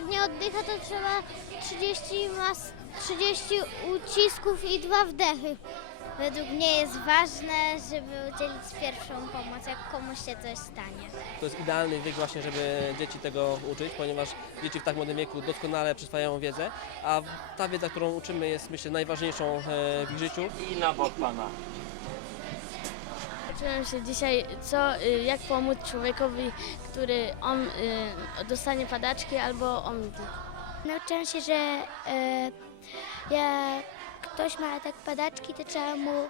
nie oddycha, to trzeba 30, mas, 30 ucisków i dwa wdechy. Według mnie jest ważne, żeby udzielić pierwszą pomoc, jak komuś się coś stanie. To jest idealny wiek właśnie, żeby dzieci tego uczyć, ponieważ dzieci w tak młodym wieku doskonale przyswajają wiedzę, a ta wiedza, którą uczymy jest myślę najważniejszą e, w ich życiu. I na bok pana. Uczyłem się dzisiaj, co, y, jak pomóc człowiekowi, który on y, dostanie padaczki albo omdle. Nauczyłam się, że e, jak ktoś ma tak padaczki, to trzeba mu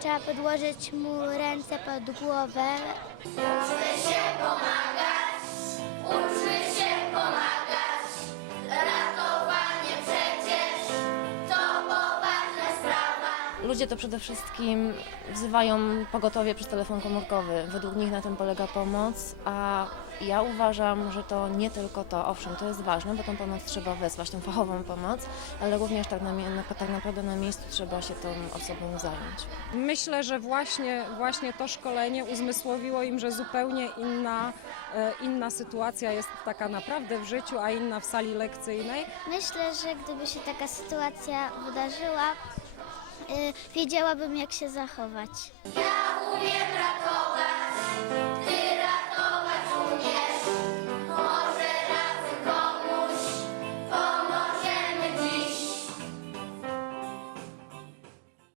trzeba podłożyć mu ręce pod głowę. Ludzie to przede wszystkim wzywają pogotowie przez telefon komórkowy. Według nich na tym polega pomoc, a ja uważam, że to nie tylko to. Owszem, to jest ważne, bo tą pomoc trzeba wezwać, tą fachową pomoc, ale również tak, na, tak naprawdę na miejscu trzeba się tą osobą zająć. Myślę, że właśnie, właśnie to szkolenie uzmysłowiło im, że zupełnie inna, e, inna sytuacja jest taka naprawdę w życiu, a inna w sali lekcyjnej. Myślę, że gdyby się taka sytuacja wydarzyła, wiedziałabym jak się zachować. Ja umiem ratować, ty